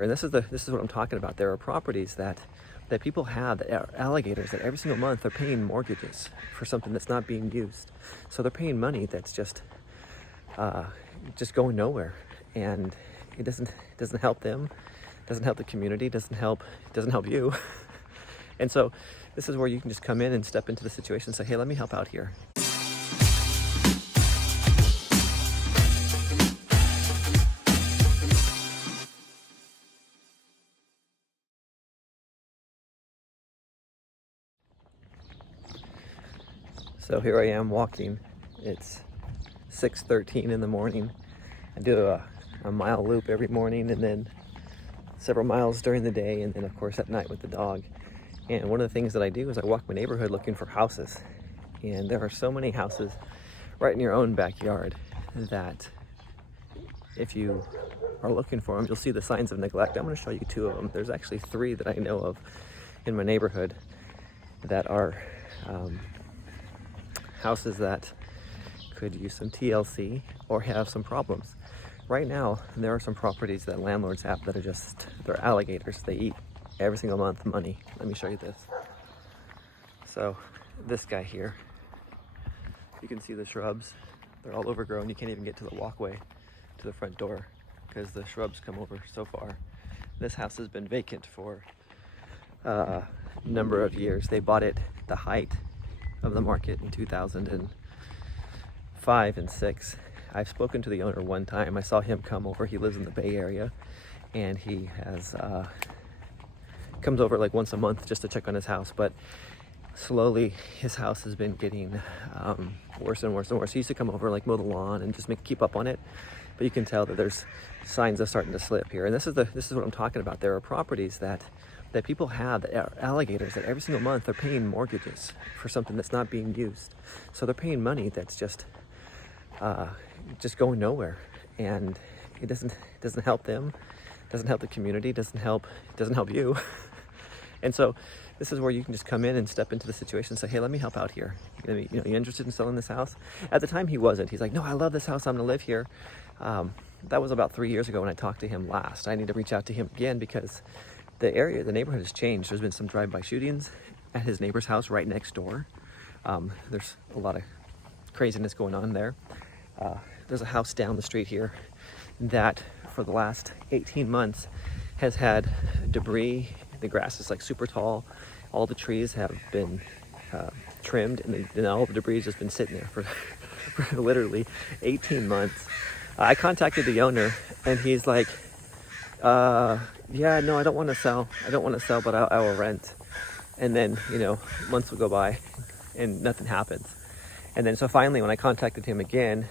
And this is what I'm talking about. There are properties that people have that are alligators that every single month they're paying mortgages for something that's not being used. So they're paying money that's just going nowhere, and it doesn't help them, doesn't help the community, doesn't help you. And so this is where you can just come in and step into the situation and say, hey, let me help out here. So here I am walking. It's 6:13 in the morning. I do a mile loop every morning, and then several miles during the day, and then of course at night with the dog. And one of the things that I do is I walk my neighborhood looking for houses. And there are so many houses right in your own backyard that if you are looking for them, you'll see the signs of neglect. I'm going to show you two of them. There's actually three that I know of in my neighborhood that are houses that could use some TLC or have some problems. Right now, there are some properties that landlords have that are they're alligators. They eat every single month money. Let me show you this. So this guy here, you can see the shrubs. They're all overgrown. You can't even get to the walkway to the front door because the shrubs come over so far. This house has been vacant for a number of years. They bought it at the height of the market in 2005 and 6. I've spoken to the owner one time. I saw him come over. He lives in the Bay Area, and he has comes over like once a month just to check on his house. But slowly his house has been getting worse and worse and worse. He used to come over, like mow the lawn and just keep up on it, but you can tell that there's signs of starting to slip here. And this is what I'm talking about. There are properties that people have that are alligators that every single month they're paying mortgages for something that's not being used. So they're paying money that's just going nowhere, and it doesn't help them, doesn't help the community, doesn't help you. And so this is where you can just come in and step into the situation and say, hey, let me help out here. You interested in selling this house? At the time he wasn't. He's like, no, I love this house, I'm gonna live here. That was about 3 years ago when I talked to him last. I need to reach out to him again because the neighborhood has changed. There's been some drive-by shootings at his neighbor's house right next door. There's a lot of craziness going on there. There's a house down the street here that for the last 18 months has had debris. The grass is like super tall. All the trees have been trimmed, and all the debris has just been sitting there for literally 18 months. I contacted the owner, and he's like, yeah, no, I don't want to sell, but I will rent. And then, months will go by and nothing happens. And then, so finally, when I contacted him again,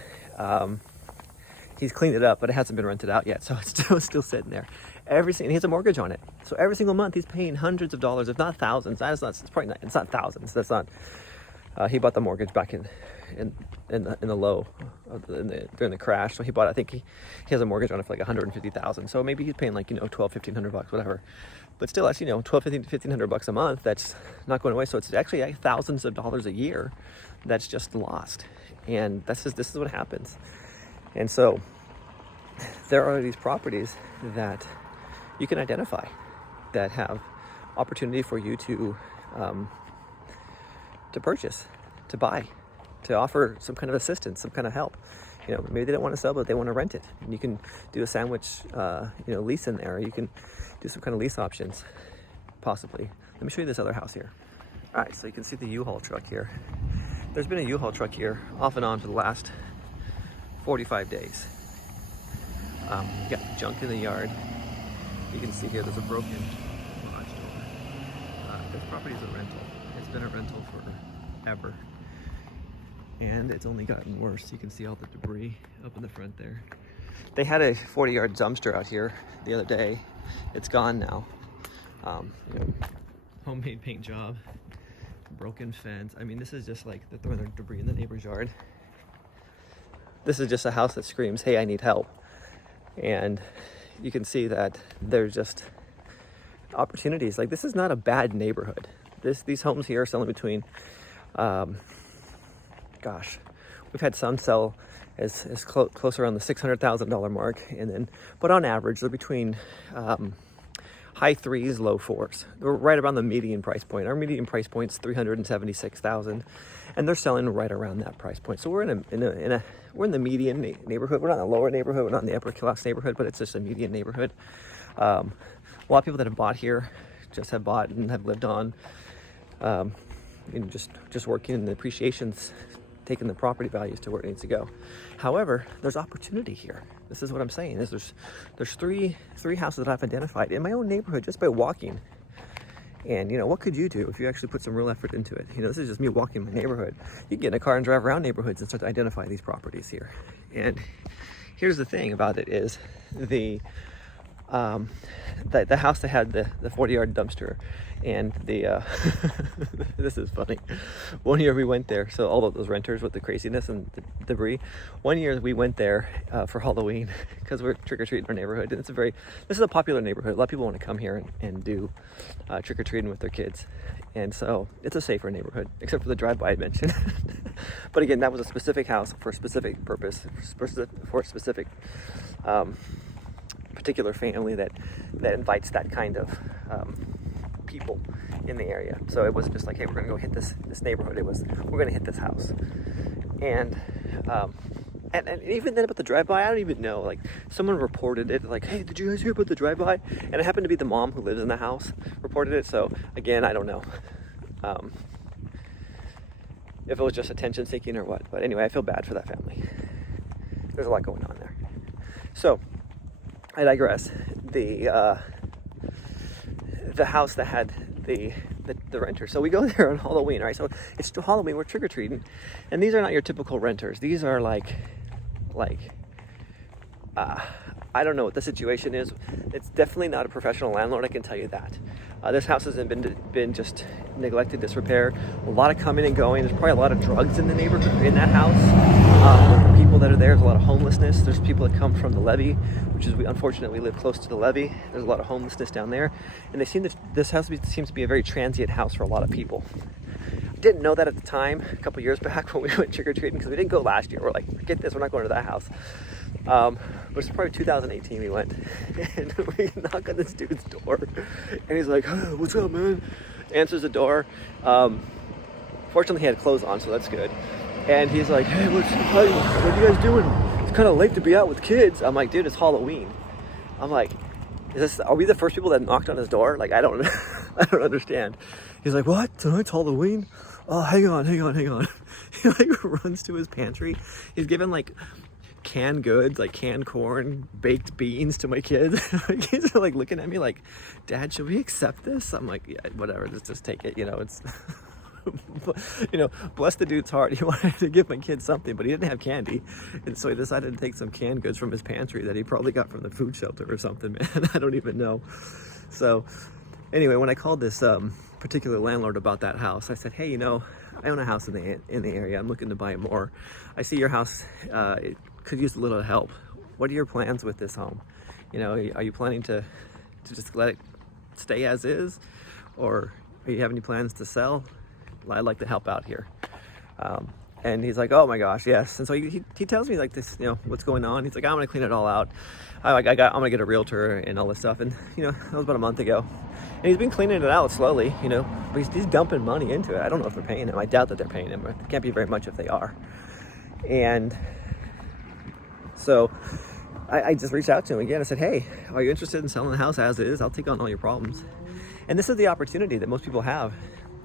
he's cleaned it up, but it hasn't been rented out yet. So it's still sitting there. And he has a mortgage on it. So every single month he's paying hundreds of dollars, if not thousands. It's not thousands. That's not, he bought the mortgage back in the low, during the crash. So he bought, I think he has a mortgage on it for like $150,000. So maybe he's paying like, $1,200-$1,500, whatever. But still, that's, $1,200-$1,500 a month. That's not going away. So it's actually like thousands of dollars a year that's just lost. And this is what happens. And so there are these properties that you can identify that have opportunity for you to purchase, to buy, to offer some kind of assistance, some kind of help. Maybe they don't want to sell, but they want to rent it. And you can do a sandwich, lease in there. You can do some kind of lease options, possibly. Let me show you this other house here. All right, so you can see the U-Haul truck here. There's been a U-Haul truck here off and on for the last 45 days. You got junk in the yard. You can see here there's a broken garage door. This property is a rental. It's been a rental forever. And it's only gotten worse. You can see all the debris up in the front there. They had a 40-yard dumpster out here the other day. It's gone now. Homemade paint job, broken fence. I mean, this is just like they're throwing their debris in the neighbor's yard. This is just a house that screams, hey, I need help. And you can see that there's just opportunities. Like, this is not a bad neighborhood. These homes here are selling between, we've had some sell is close around the $600,000 mark, and then, but on average they're between high threes, low fours. We're right around the median price point. Our median price point is $376,000, and they're selling right around that price point. So we're we're in the median neighborhood. We're not in the lower neighborhood. We're not in the upper class neighborhood, but it's just a median neighborhood. A lot of people that have bought here just have bought and have lived on, just working, and the appreciation's taking the property values to where it needs to go. However, there's opportunity here. This is what I'm saying. There's three houses that I've identified in my own neighborhood just by walking. And what could you do if you actually put some real effort into it? This is just me walking my neighborhood. You can get in a car and drive around neighborhoods and start to identify these properties here. And here's the thing about it is the house that had the 40-yard dumpster, and the this is funny. One year we went there, so all of those renters with the craziness and the debris. One year we went there for Halloween because we're trick-or-treating in our neighborhood, and this is a popular neighborhood. A lot of people want to come here and do trick-or-treating with their kids, and so it's a safer neighborhood, except for the drive-by I mentioned. But again, that was a specific house for a specific purpose, for a specific particular family that invites that kind of people in the area. So it wasn't just like, hey, we're gonna go hit this neighborhood. It was, we're gonna hit this house. And even then about the drive-by, I don't even know, like someone reported it, like, hey, did you guys hear about the drive-by? And it happened to be the mom who lives in the house reported it. So again, I don't know if it was just attention seeking or what, but anyway, I feel bad for that family. There's a lot going on there. So I digress. The house that had the renter. So we go there on Halloween, right? So it's still Halloween, we're trick-or-treating, and these are not your typical renters. These are like I don't know what the situation is. It's definitely not a professional landlord, I can tell you that. This house has been just neglected, disrepair. A lot of coming and going. There's probably a lot of drugs in the neighborhood, in that house. The people that are there, there's a lot of homelessness. There's people that come from the levee, which is, unfortunately, we live close to the levee. There's a lot of homelessness down there. And this house seems to be a very transient house for a lot of people. I didn't know that at the time, a couple years back when we went trick-or-treating, because we didn't go last year. We're like, forget this, we're not going to that house. But it's probably 2018 we went, and we knock on this dude's door, and he's like, oh, what's up, man? Answers the door. Fortunately, he had clothes on, so that's good. And he's like, hey, what are you guys doing? It's kind of late to be out with kids. I'm like, dude, it's Halloween. I'm like, are we the first people that knocked on his door? Like, I don't understand. He's like, what? Tonight's Halloween? Oh, hang on. He like runs to his pantry. He's given like canned goods, like canned corn, baked beans to my kids. My kids are like looking at me like, Dad, should we accept this? I'm like, yeah, whatever, just take it. It's bless the dude's heart. He wanted to give my kids something, but he didn't have candy, and so he decided to take some canned goods from his pantry that he probably got from the food shelter or something, man. I don't even know. So anyway, when I called this particular landlord about that house, I said, hey, I own a house in the area. I'm looking to buy more. I see your house it could use a little help. What are your plans with this home? Are you planning to just let it stay as is, or are you have any plans to sell? I'd like to help out here. And he's like, oh my gosh, yes. And so he tells me like this, what's going on. He's like, I'm gonna clean it all out. I'm gonna get a realtor and all this stuff. And that was about a month ago. And he's been cleaning it out slowly, but he's dumping money into it. I don't know if they're paying him. I doubt that they're paying him. It can't be very much if they are. And so I just reached out to him again. I said, hey, are you interested in selling the house as is? I'll take on all your problems. And this is the opportunity that most people have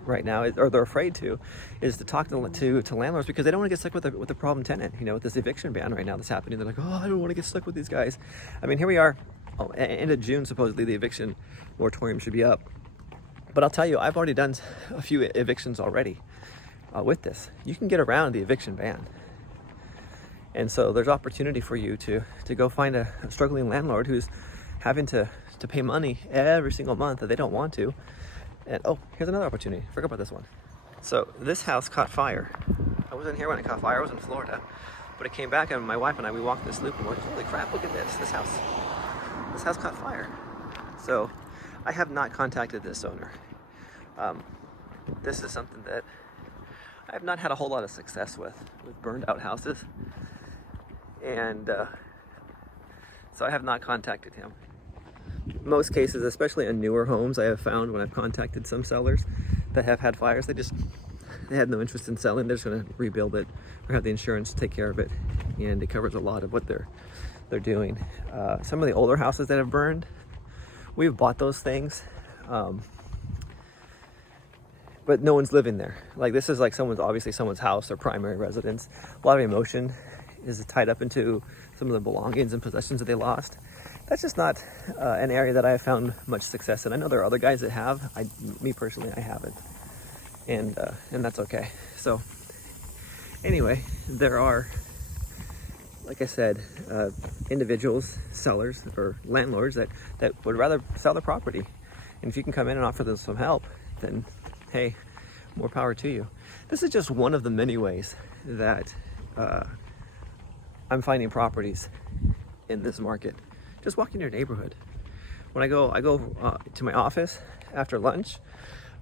right now, or they're afraid to, is to talk to landlords, because they don't want to get stuck with a problem tenant. With this eviction ban right now that's happening, they're like, oh, I don't want to get stuck with these guys. I mean, here we are, end of June, supposedly the eviction moratorium should be up. But I'll tell you, I've already done a few evictions already with this. You can get around the eviction ban. And so there's opportunity for you to go find a struggling landlord who's having to pay money every single month that they don't want to. And oh, here's another opportunity. Forgot about this one. So this house caught fire. I wasn't here when it caught fire. I was in Florida. But it came back, and my wife and I, we walked this loop and we're like, holy crap, look at this. This house caught fire. So I have not contacted this owner. This is something that I have not had a whole lot of success with burned out houses. And so I have not contacted him. Most cases, especially in newer homes, I have found when I've contacted some sellers that have had fires, they had no interest in selling. They're just going to rebuild it or have the insurance take care of it, and it covers a lot of what they're doing. Some of the older houses that have burned, we've bought those things, but no one's living there. Like, this is like obviously someone's house, their primary residence. A lot of emotion is tied up into some of the belongings and possessions that they lost. That's just not an area that I have found much success in. I know there are other guys that have. Me personally, I haven't, and that's okay. So anyway, there are, like I said, individuals, sellers, or landlords that would rather sell their property. And if you can come in and offer them some help, then hey, more power to you. This is just one of the many ways that I'm finding properties in this market. Just walking your neighborhood. When I go to my office after lunch,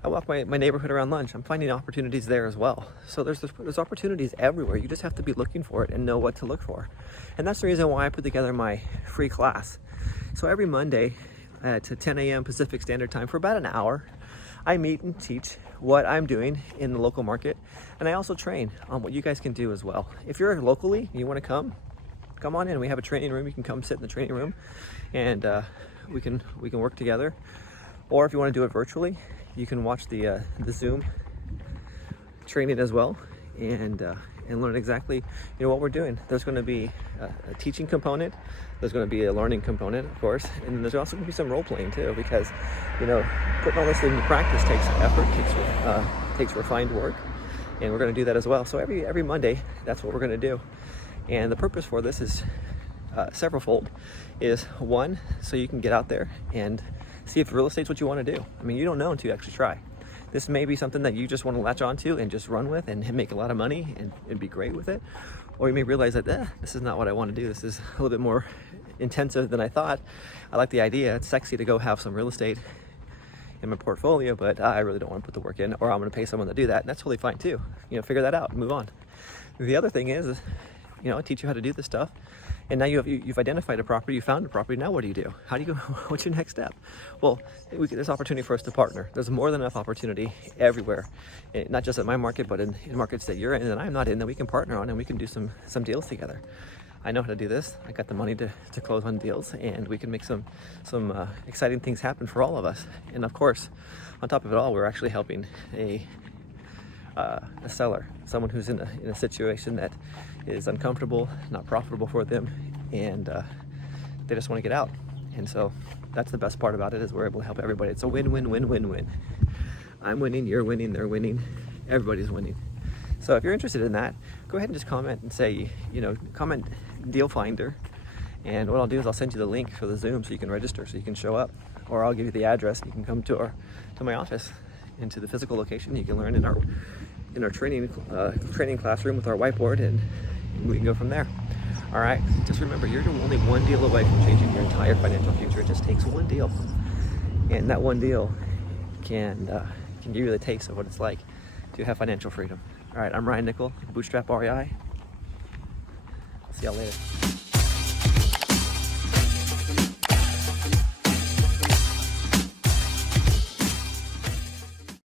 I walk my neighborhood around lunch. I'm finding opportunities there as well. So there's opportunities everywhere. You just have to be looking for it and know what to look for. And that's the reason why I put together my free class. So every Monday at 10 a.m. Pacific Standard Time for about an hour, I meet and teach what I'm doing in the local market. And I also train on what you guys can do as well. If you're locally and you want to come on in. We have a training room. You can come sit in the training room, and we can work together. Or if you want to do it virtually, you can watch the Zoom training as well, and learn exactly what we're doing. There's going to be a teaching component. There's going to be a learning component, of course, and there's also going to be some role playing too, because putting all this into practice takes effort, takes refined work, and we're going to do that as well. So every Monday, that's what we're going to do. And the purpose for this is severalfold. Is one, so you can get out there and see if real estate's what you want to do. I mean, you don't know until you actually try. This may be something that you just want to latch onto and just run with and make a lot of money and be great with it. Or you may realize that this is not what I want to do. This is a little bit more intensive than I thought. I like the idea. It's sexy to go have some real estate in my portfolio, but I really don't want to put the work in, or I'm going to pay someone to do that. And that's totally fine too. Figure that out and move on. The other thing is I teach you how to do this stuff, and now you've identified a property, you found a property. Now what do you do? How do you go? What's your next step? Well, there's opportunity for us to partner. There's more than enough opportunity everywhere, not just at my market, but in markets that you're in and I'm not in, that we can partner on, and we can do some deals together. I know how to do this. I got the money to close on deals, and we can make some exciting things happen for all of us. And of course, on top of it all, we're actually helping a seller, someone who's in a situation that is uncomfortable, not profitable for them, and they just want to get out. And so that's the best part about it, is we're able to help everybody. It's a win-win-win-win-win. I'm winning, you're winning, they're winning, everybody's winning. So if you're interested in that, go ahead and just comment and say, comment Deal Finder, and what I'll do is I'll send you the link for the Zoom so you can register, so you can show up, or I'll give you the address and you can come to my office, into the physical location. You can learn in our training classroom with our whiteboard, and we can go from there. All right, just remember, you're only one deal away from changing your entire financial future. It just takes one deal, and that one deal can give you the taste of what it's like to have financial freedom. All right, I'm Ryan Nickel, Bootstrap REI. I'll see y'all later.